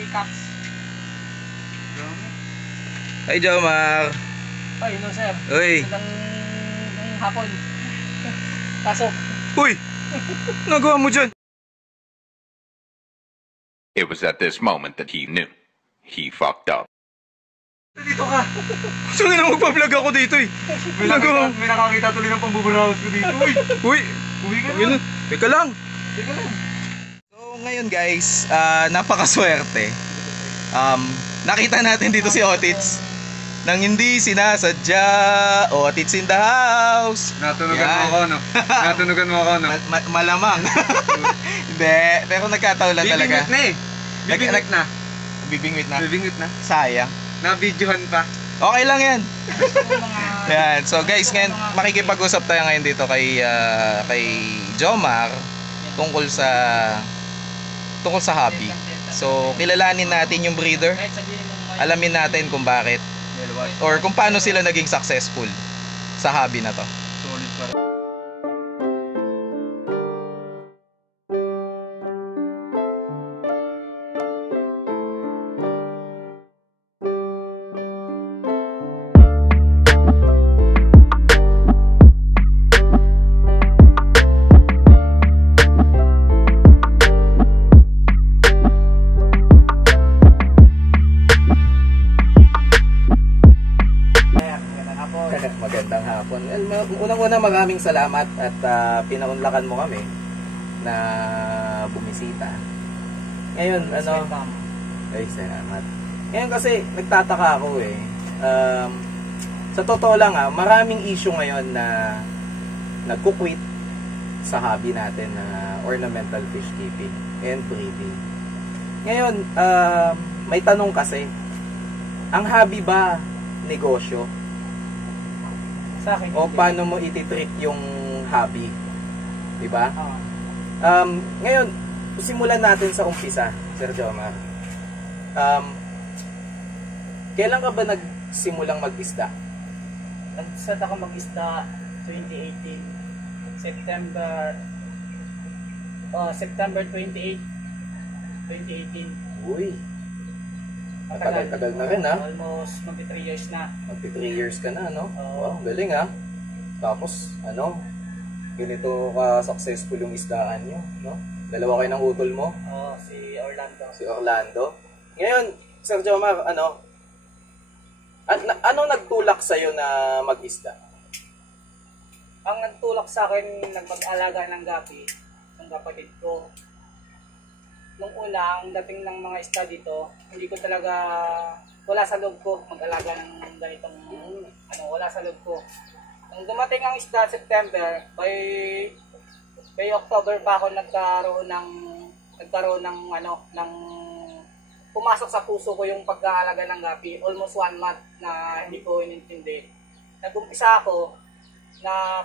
peacocks. Hi, Jomar. Ay, no sir. Uy. Ng hapon. Pasok. Uy! Nagawa mo dyan? It was at this moment that he knew. He fucked up. Dito ka. Saan na magpa-vlog ako dito eh? May nakakita tuloy ng pambuburawas ko dito. Uy! Uwi ka na. Teka lang. Teka lang. So ngayon guys, napakaswerte. Nakita natin dito si Otits nang hindi sinasadya. Otits in the house. Natunugan mo ako, no? Natunugan mo ako, no? Malamang. Hindi, pero nagkataon lang talaga. Bibingwit na eh. Bibingwit na. Bibingwit na. Bibingwit na. Sayang. Na-videohan pa. Okay lang yan. Yan. So guys, ngayon makikipag-usap tayo ngayon dito kay Jomar tungkol sa hobby. So kilalanin natin yung breeder. Alamin natin kung bakit or kung paano sila naging successful sa hobby na to. Solid pa rin. Magandang hapon. Unang-una maraming salamat at pinaunlakan mo kami na bumisita. Ngayon, ay salamat. Ngayon kasi nagtataka ako eh. Sa totoo lang maraming issue ngayon na nagkukwit sa hobby natin na ornamental fish keeping and breeding. Ngayon, may tanong kasi, ang hobby ba negosyo? Sa akin. O paano mo iti-treat yung hobby? Diba? Ngayon, simulan natin sa umpisa, Sir Jomar. Kailan ka ba nagsimulang mag-isda? Nag-start ako mag-isda 2018. September 28, 2018. Uy! Matagal-tagal na rin Almost magti 3 years na. Magti 3 years ka na, no? Oo. Wow, galing Tapos, ganito ka-successful yung isdaan nyo, no? Dalawa kayo ng utol mo? Oo, si Orlando. Si Orlando. Ngayon, Sir Jomar, ano nagtulak sa'yo na mag-isda? Ang nagtulak sa akin, nagpag-alaga ng gapi, ng kapatid ko. Nung una, ang dating ng mga isda dito, hindi ko talaga, wala sa loob ko mag-alaga ng ganitong, wala sa loob ko. Nung dumating ang isda September, by October pa ako nagkaroon ng pumasok sa puso ko yung pag-aalaga ng gapi. Almost 1 month na hindi ko inintindi. Nag-umpisa ako na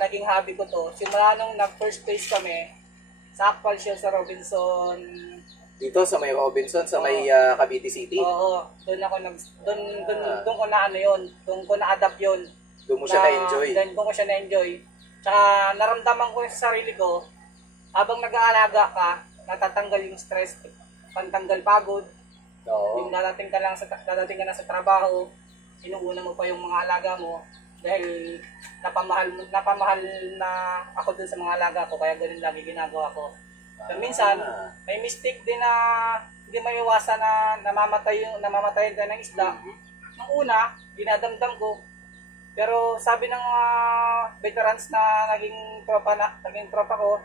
naging hobby ko to. Simula nung nag-first place kami, sa Aqualshell sa Robinson. Dito sa may Robinson, sa may Cavite City? Oo, doon ko na-adapt yun. Doon mo siya na-enjoy? Doon ko siya na-enjoy. Tsaka naramdaman ko sa sarili ko, habang nag-aalaga ka, natatanggal yung stress, pantanggal pagod. Oo. Yung dadating ka na sa trabaho, inuuna mo pa yung mga alaga mo. Dahil napamahal na ako dun sa mga alaga ko, kaya ganun lagi ginagawa ko. So, minsan, may mistake din na hindi maiwasan na namamatay din ng isda. Nung una, dinadamdam ko. Pero sabi ng veterans na naging tropa ko,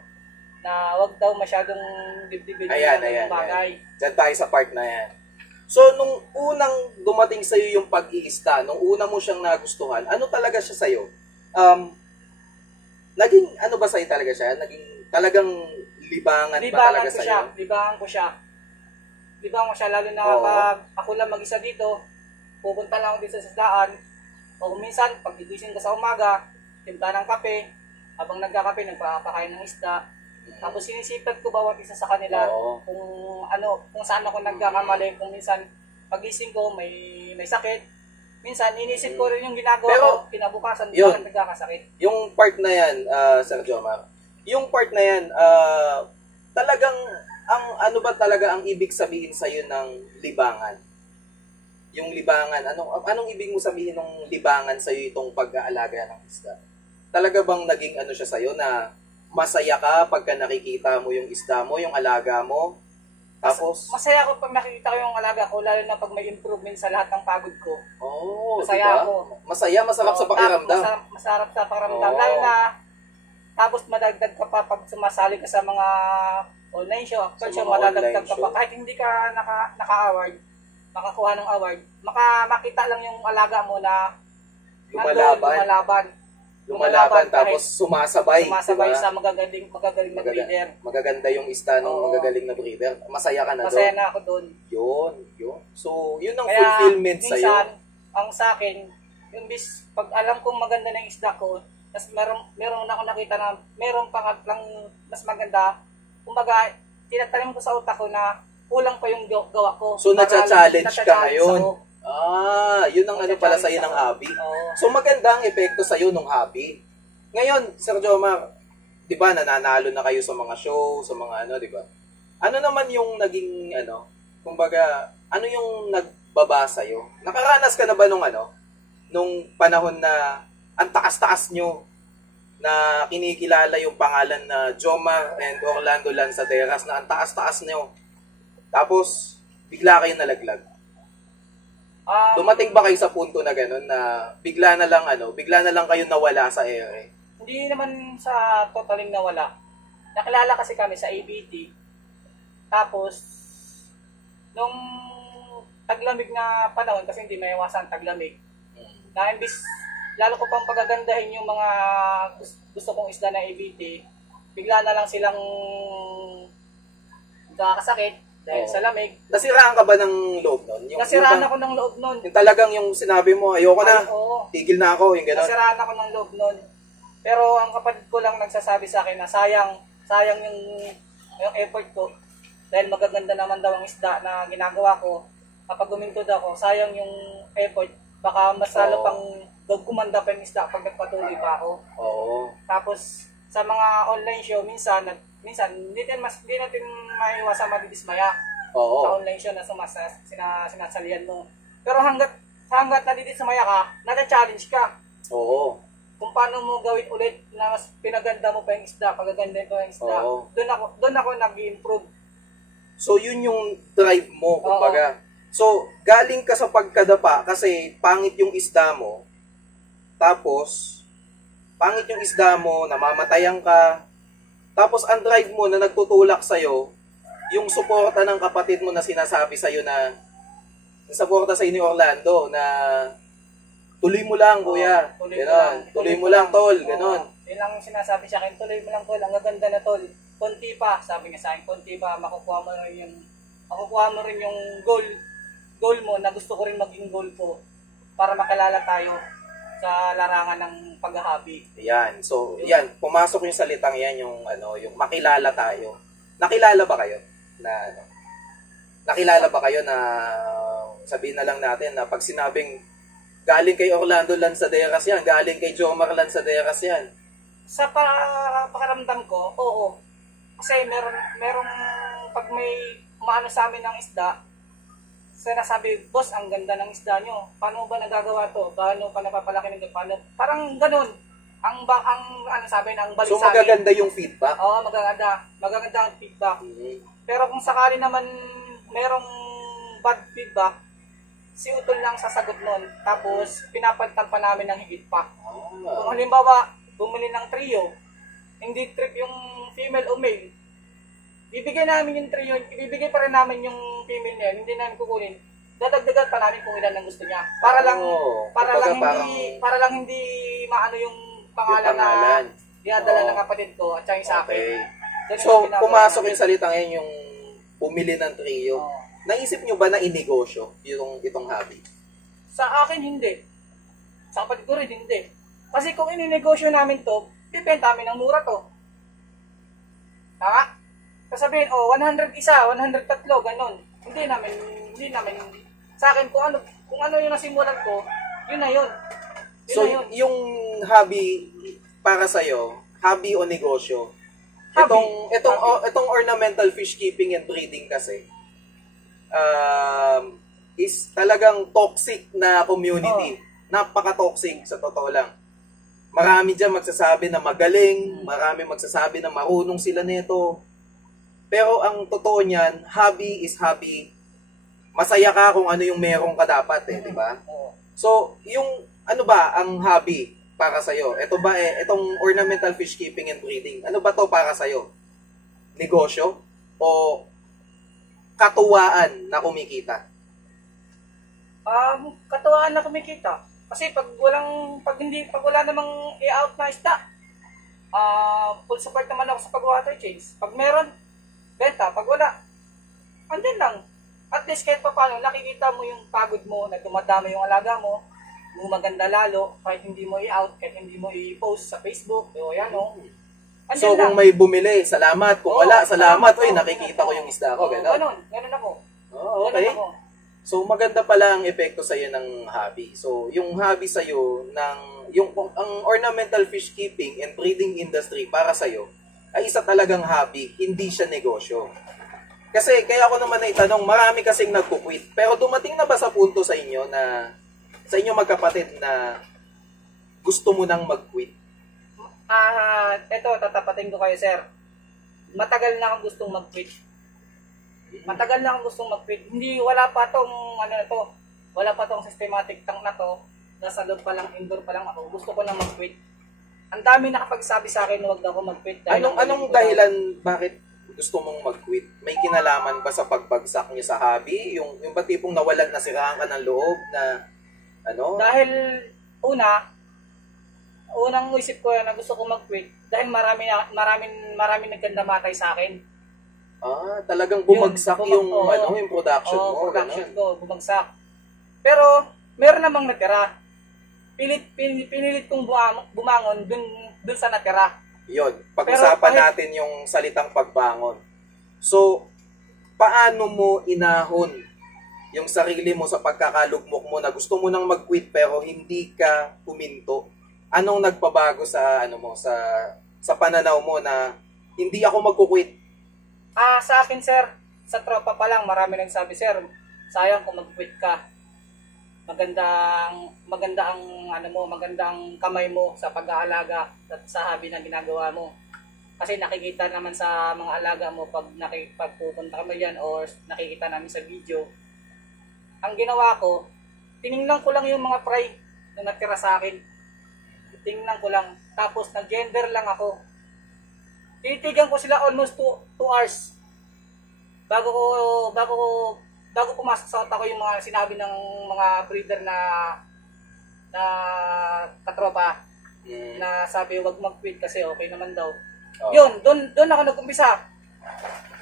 na wag daw masyadong dibdibin ng bagay. Diyan tayo sa part na yan. So, nung unang dumating sa'yo yung pag-iista, nung una mo siyang nagustuhan, ano talaga siya sa'yo? Naging, ano ba sa'yo talaga siya? Naging talagang libangan ba talaga sa'yo? Libangan ko siya, lalo na kapag ako lang mag-isa dito, pupunta lang ako dito sa isdaan, o minsan, pag gigising ko sa umaga, timpla ng kape, habang nagkakape, nagpapakain ng isda. Tapos sinisipat ko bawat isa sa kanila kung saan ako nagkakamali, kung minsan pagising ko may sakit. Minsan inisip ko rin yung ginagawa ko, kinabukasan bakit nagkakasakit. Yung part na yan, Sir Jomar, yung part na yan, talagang ano ba talaga ang ibig sabihin sa ng libangan? Yung libangan, anong ibig mo sabihin ng libangan sa itong pag-aalaga ng isda? Talaga bang naging ano siya sa na masaya ka pagka nakikita mo yung isda mo, yung alaga mo? Tapos Masaya ako pag nakikita ko yung alaga ko, lalo na pag may improvement sa lahat ng pagod ko. diba? Masaya ako. Masaya, masarap sa pakiramdam. Masarap sa pakiramdam. Oo. Lalo na, tapos madagdag ka pa pag sumasali ka sa mga online show, actual Sa show, mga madadagdag online ka pa. show. Kahit hindi ka naka-award, makakuha ng award, makita lang yung alaga mo na Lumalaban, tapos sumasabay. sumasabay diba? sa magagaling na breeder. Magaganda yung ista ng Oo. magagaling na breeder. Masaya ka na Masaya doon. na ako doon. Yun. So, yun ang Kaya fulfillment sa'yo. minsan, ang sa akin, yung pag alam kong maganda na yung isda ko, tapos meron ako nakita na meron pa lang mas maganda, kumbaga, tinatanim ko sa utak ko na kulang pa yung gawa ko. So, natcha-challenge ka ngayon. ako. Yun ang ano pala sa'yo ng hobby. Oo. So, maganda ang epekto sa'yo ng hobby. Ngayon, Sir Jomar, di ba, nananalo na kayo sa mga show, sa mga ano, di ba? Ano naman yung naging, kumbaga, ano yung nagbaba sa'yo? Nakaranas ka na ba nung panahon na ang taas-taas nyo na kinikilala yung pangalan na Jomar and Orlando Lanzaderas na ang taas-taas nyo? Tapos, bigla kayo nalaglag. Dumating ba kayo sa punto na gano'n na bigla na lang kayo nawala sa ere? Hindi naman sa totaling nawala. Nakilala kasi kami sa ABT. Tapos, nung taglamig na panahon, kasi hindi maiwasan taglamig, na imbis, lalo ko pang pagagandahin yung mga gusto kong isda na ABT, bigla na lang silang nakakasakit dahil sa lamig. Nasiraan ka ba ng loob nun? Nasiraan ako ng loob nun. Yung talagang yung sinabi mo, ayoko na, Oo. tigil na ako, yung gano'n. Nasiraan ako ng loob nun. Pero ang kapatid ko lang nagsasabi sa akin na sayang yung effort ko. Dahil magaganda naman daw ang isda na ginagawa ko. Kapag gumintod ako, sayang yung effort. Baka mas lalo pang gumanda pa yung isda pag nagpatuloy pa ako. Oo. Tapos sa mga online show, minsan hindi natin maiwasan madidismaya sa Oo. online show na sinasalihan mo. Pero hanggat nadidismaya ka, nata-challenge ka. Oo. Kung paano mo gawin ulit na mas pinaganda mo pa yung isda, pagaganda mo yung isda. Oo. Doon ako nag-improve. So, yun yung drive mo, kumbaga. So, galing ka sa pagkadapa kasi pangit yung isda mo. Tapos, pangit yung isda mo, namamatayan ka. Tapos, ang drive mo na nagtutulak sa'yo, yung suporta ng kapatid mo na sinasabi sa'yo na, suporta sa'yo ni Orlando na, tuloy mo lang, kuya. Tuloy mo lang, tol. Ganon. Yun lang yung sinasabi sa akin, tuloy mo lang, tol. Ang gaganda na, tol. Konti pa, sabi nga sa akin, konti pa, makukuha mo rin yung goal mo na gusto ko rin maging goal ko para makilala tayo sa larangan ng paghahabi. Yan. So, yan. Pumasok yung salitang yan, yung makilala tayo. Nakilala ba kayo? Nakilala ba kayo na sabihin na lang natin na pag sinabing galing kay Orlando Lanzaderas yan, galing kay Jomar Lanzaderas yan? Sa pakiramdam ko, oo. Kasi merong pag may umaano sa amin ng isda, sinasabi, boss, ang ganda ng isda nyo. Paano ba nagagawa to? Paano pa napapalaki ng paano? Parang ganun. Ang sabi ng balik So, sa akin. magaganda yung feedback? Oo, magaganda. Magaganda ang feedback. Mm-hmm. Pero kung sakali naman merong bad feedback, si Utol lang sasagot nun. Tapos, pinapalitan pa namin ng higit pa. Kung halimbawa, bumili ng trio, hindi trip yung female o male, ibibigay pa rin namin yung female niya, hindi namin kukunin. Dadagdagan pa namin kung ilan ang gusto niya. Para lang hindi maano yung pangalan na dinadala ng kapatid ko at saka yung sa akin. Okay. So, pumasok yung salitang yan, yung bumili ng trio. Naisip nyo ba na inegosyo itong hobby? Sa akin, hindi. Sa kapatid ko rin, hindi. Kasi kung ininegosyo namin to, bibenta namin ng mura to. Tama? Sasabihin, 100 isa, 100 tatlo, ganun. Hindi namin, sa akin, kung ano yung nasimulan ko, yun na yun. So, yung hobby para sa'yo, hobby o negosyo? Itong ornamental fish keeping and breeding kasi is talagang toxic na community. Napaka-toxic sa totoo lang. Marami dyan magsasabi na magaling, marami magsasabi na marunong sila nito. Pero ang totoo niyan, hobby is hobby. Masaya ka kung ano yung meron ka dapat di ba? So, yung ano ba ang hobby para sa'yo? Ito ba itong ornamental fish keeping and breeding, ano ba to para sa'yo? Negosyo? O katuwaan na kumikita? Katuwaan na kumikita. Kasi pag wala namang i-out na isda, full support naman ako sa pag-water change. Pag meron, benta. Pag wala, andyan lang. At least kahit pa paano, nakikita mo yung pagod mo, na dumadami yung alaga mo, maganda lalo, kahit hindi mo i-out, kahit hindi mo i-post sa Facebook, o yan o. So kung may bumili, salamat. Kung wala, salamat. Uy, nakikita ko yung isda ko. Ganun ako. Okay. So maganda pala ang epekto sa iyo ng hobby. So yung hobby sa iyo ang ornamental fish keeping and breeding industry para sa iyo ay isa talagang hobby, hindi siya negosyo. Kasi kaya ako naman naitanong, marami kasing nagko-quit. Pero dumating na ba sa punto sa inyo na sa inyo magkapatid na gusto mo nang mag-quit? Ito, tatapatin ko kayo, sir. Matagal na akong gustong mag-quit. Hindi, wala pa tong systematic tank na to. Nasa loob pa lang, indoor pa lang ako. Gusto ko na mag-quit. Ang dami nakapagsabi sa akin, huwag ako mag-quit. Anong dahilan bakit gusto mong mag-quit? May kinalaman ba sa pagbagsak niyo sa hobby? Yung ba tipong nawalan na siraan ka ng loob na ano? Dahil unang isip ko na gusto ko mag-quit dahil marami nagkandamatay sa akin. Talagang bumagsak yung production mo. Production ko, bumagsak. Pero meron namang natira. Pinilit kong bumangon dun sa natira. Yun, pag-usapan natin yung salitang pagbangon. So, paano mo inahon yung sarili mo sa pagkakalugmok mo na gusto mo nang mag-quit pero hindi ka huminto? Anong nagpabago sa sa pananaw mo na hindi ako magku-quit? Sa akin, sir, sa tropa pa lang marami nagsabi, sir, sayang kung mag-quit ka. Maganda ang kamay mo sa pag-aalaga at sa hobby na ginagawa mo. Kasi nakikita naman sa mga alaga mo pag pupunta kami yan or nakikita namin sa video. Ang ginawa ko, tiningnan ko lang yung mga fry na natira sa akin. Tingnan ko lang. Tapos nag-gender lang ako. Titigan ko sila almost 2 hours. Bago pumasok sa utak ko yung mga sinabi ng mga breeder na katropa na sabi wag mag-quit kasi okay naman daw. Yun, doon ako nag-umpisa.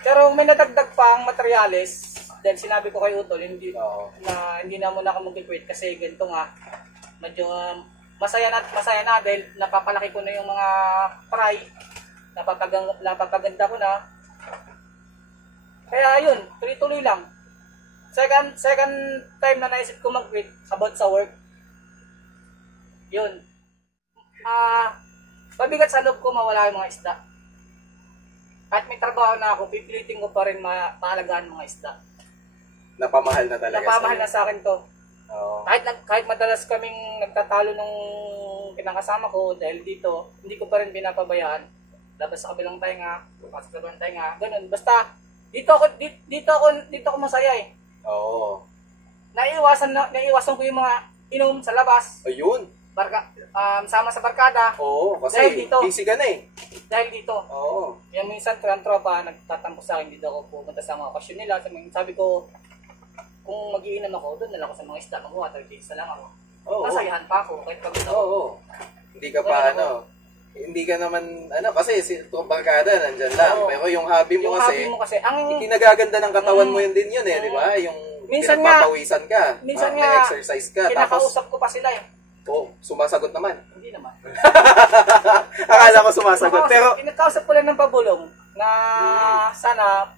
Pero may nadagdag pa ang materyales dahil sinabi ko kay Utol hindi na muna ako mag-quit kasi ganito nga. Medyo masaya na dahil napapalaki ko na yung mga fry. Napapaganda ko na. Kaya yun, tuloy-tuloy lang. Second time na naisip ko mag-quit about sa work. Yun. Pabigat sa loob ko mawala yung mga isda. Kahit may trabaho na ako, pipilitin ko pa rin maalagaan mga isda. Napamahal na talaga. Napamahal na sa akin to. Kahit madalas kaming nagtatalo nung kinakasama ko dahil dito, hindi ko pa rin pinapabayaan. Labas sa kabilang tainga, bukas sa kabilang tainga, ganun. Basta dito ako masaya eh. Oo. Naiiwasan ko yung mga inom sa labas. Ayun. Sama sa barkada. Oo, kasi dahil dito, busy ka na eh. Dahil dito. Oo. Yung minsan tropa nagtatampo sa akin, dito ako pumunta sa mga okasyon nila. Sabi ko, kung mag-iinom ako, doon na lang ako sa mga isda, mag-water change na lang ako. Masayahan pa ako kahit pagod ako. Oo. Hindi ka pa hindi ka naman kasi si barkada nandyan lang. Pero yung hobby mo kasi ikinagaganda ng katawan mo yun din yun di ba? Yung minsan pinagpapawisan ka. Minsan exercise ka. Kinakausap ko pa sila eh. Sumasagot naman. Hindi naman. Akala ko sumasagot. Pero kinakausap ko lang ng pabulong na sana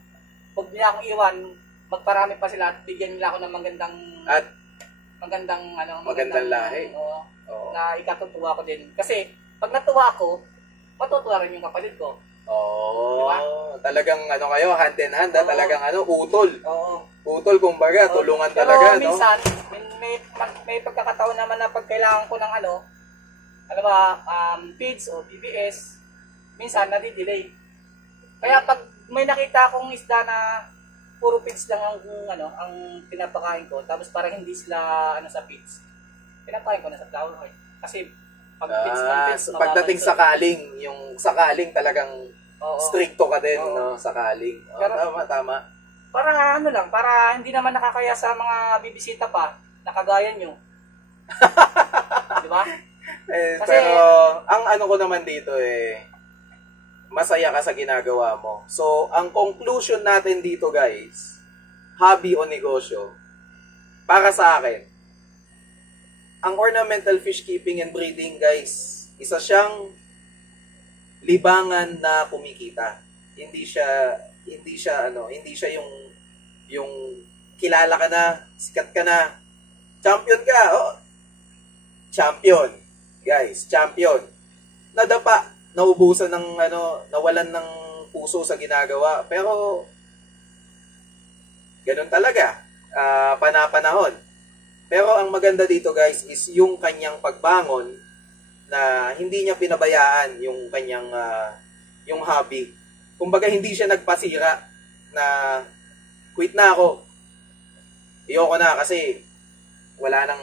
huwag niya akong iwan, magparami pa sila at bigyan nila ako ng magandang lahi. Na ikatutuwa ko din. Kasi pag natuwa ako, matutuwa rin yung kapatid ko. Oh, Diba? talagang ano kayo, hand in hand, Oo. talagang ano, utol. Oo. Utol kumbaga, tulungan Pero talaga, no? minsan, may pagkakataon naman na pag kailangan ko ng ano ba, feeds o BBS, minsan nadidelay. Kaya pag may nakita akong isda na puro feeds lang ang pinapakain ko, tapos para hindi sila sa feeds, pinapakain ko na sa flower heart. Kasi pag feeds, So pagdating yung sakaling talagang oo. stricto ka din, Oo. no? Sakaling. Oh, Pero- tama. Para para hindi naman nakakaya sa mga bibisita pa, nakagaya nyo. Di ba? Kasi- Pero, ang ano ko naman dito masaya ka sa ginagawa mo. So, ang conclusion natin dito, guys, hobby o negosyo, para sa akin, ang ornamental fish keeping and breeding, guys, isa siyang libangan na kumikita. Hindi siya yung kilala ka na, sikat ka na, champion ka, champion. Guys, champion. Nadapa, naubusan ng nawalan ng puso sa ginagawa. Pero ganun talaga. Panapanahon. Pero ang maganda dito, guys, is yung kanyang pagbangon na hindi niya pinabayaan yung kanyang yung hobby. Kumbaga hindi siya nagpasira na quit na ako. Ayoko na kasi wala na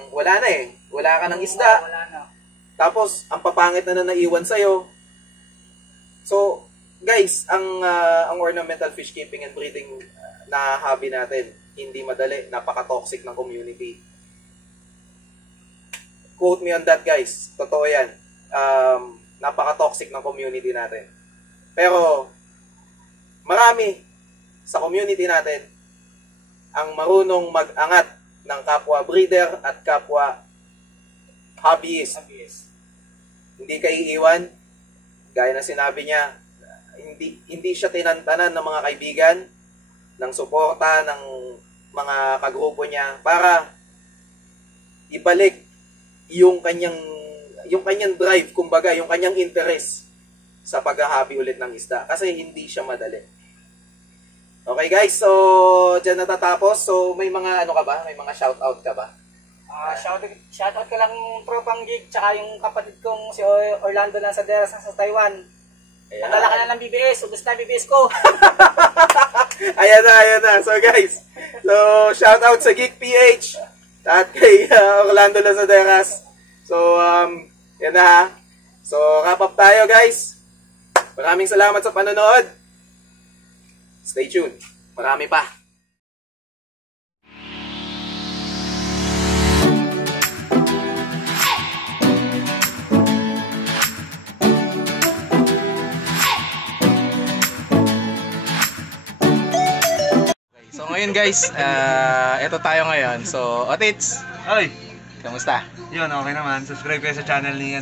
Wala ka ng isda. Wala na. Tapos, ang papangit na naiwan sa'yo. So, guys, ang ornamental fish keeping and breeding na hobby natin, hindi madali. Napaka-toxic ng community. Quote me on that, guys. Totoo yan. Napaka-toxic ng community natin. Pero, marami sa community natin ang marunong mag-angat ng kapwa breeder at kapwa hobbyist. Hindi ka iiwan. Gaya na sinabi niya, hindi siya tinantanan ng mga kaibigan, ng suporta, ng mga kagrupo niya para ibalik yung kanyang drive, kumbaga, yung kanyang interest sa pag-hobby ulit ng isda. Kasi hindi siya madali. Okay guys, so dyan natatapos. So may mga may mga shoutout ka ba? Shoutout ko lang tropang gig, tsaka yung kapatid kong si Orlando Lanzaderas sa Taiwan. Ayan. Nadala ka na ng BBS, ubus na BBS ko. Ayan na. So guys, shoutout sa Geek PH at kay Orlando Lanzaderas. So, yan na ha. So, wrap up tayo guys. Maraming salamat sa panonood. Stay tuned. Marami pa. So ngayon guys, eto tayo ngayon. So, Otits, Ay, kamusta? yun, okay naman. Subscribe kayo sa channel ni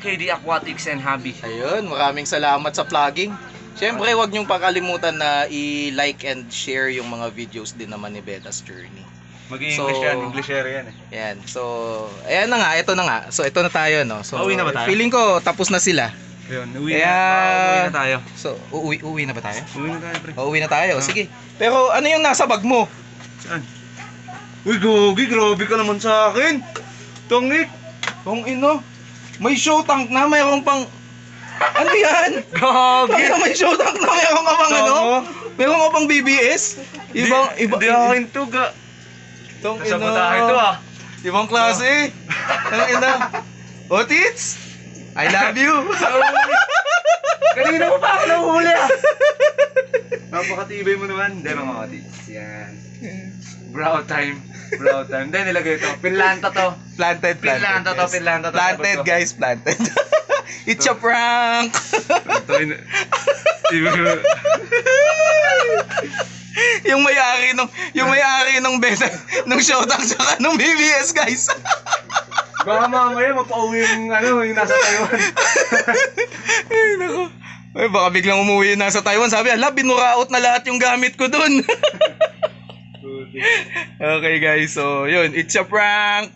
KD Aquatics and Hobby. Ayun, maraming salamat sa plugging. Siyempre, huwag niyong pakalimutan na i-like and share yung mga videos din naman ni Beta's Journey. Mag-i-English So- yan, Englishero yan eh. Yan. So, ayan na nga, ito na nga. So, ito na tayo, no? So, Pauwi na ba tayo? feeling ko tapos na sila. Yun, uwi Kaya- na tayo. So, uwi na ba tayo? Uwi na tayo, pre. Uwi na tayo. Sige. Pero ano yung nasa bag mo? Saan? Uy, Gogi, grabe ka naman sa akin. Tongik. Kung ino, may show tank na, mayroong pang... Ano yan? Gogi. Kaya may show tank na, mayroong ka pang ano? Meron ka pang BBS? Iba. Di akin to, ga. Tong Nasabotahe to ah. Ibang klase. Ang ina. Otits, I love you. Kanina mo pa ako nahuhuli ah. Napakatibay mo naman. Hindi, mga Otits. Yan. Brow time. Brow time. Hindi, nilagay ito. Pinlanta to. Planted. Pinlanta to, guys. pinlanta to. Planted, guys, planted. It's a prank. yung may-ari nung beta nung showtime sa nung BBS, guys. Baka mamaya mapauwi yung yung nasa Taiwan. Ay, nako. Ay, baka biglang umuwi yung nasa Taiwan. Sabi, ala, binuraot na lahat yung gamit ko dun. Okay, guys. So, yun. It's a prank.